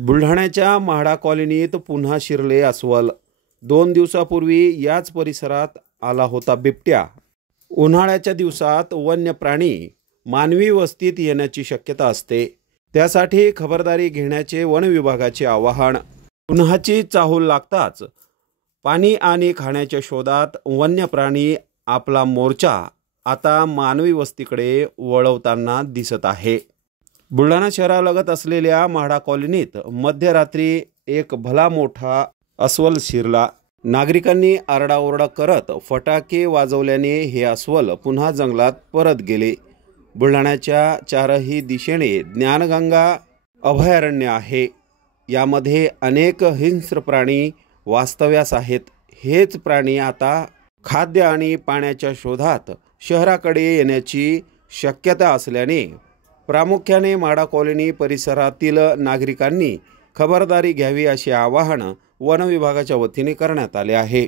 बुलढाण्याच्या म्हाडा कॉलनीत पुन्हा शिरले अस्वल। 2 दिवसापूर्वी याच परिसरात आला होता बिबट्या। उन्हाळ्याच्या दिवसात वन्य प्राणी मानवी वस्तीत येण्याची शक्यता असते, त्यासाठी खबरदारी घेण्याचे वन विभागाचे आवाहन। उन्हाची चाहूल लागताच पाणी आणि खाण्याच्या शोधात वन्य प्राणी आपला मोर्चा आता मानवी वस्तीकडे वळवताना दिसत आहे। बुलढाणा शहरालगत असलेल्या म्हाडा कॉलनीत मध्यरात्री एक भला मोठा अस्वल शिरला। नागरिकांनी आरडाओरडा करत फटाके वाजवल्याने हे अस्वल पुन्हा जंगलात परत गेले। बुलढाण्याच्या चारही दिशेने ज्ञानगंगा अभयारण्य आहे, यामध्ये अनेक हिंस्र प्राणी वास्तव्यास आहेत। हेच प्राणी आता खाद्य आणि पाण्याच्या शोधात शहराकडे येण्याची शक्यता असल्याने प्रामुख्याने म्हाडा कॉलनी परिसरातील नागरिकांनी खबरदारी घ्यावी असे आवाहन वन विभागाच्या वतीने करण्यात आले आहे।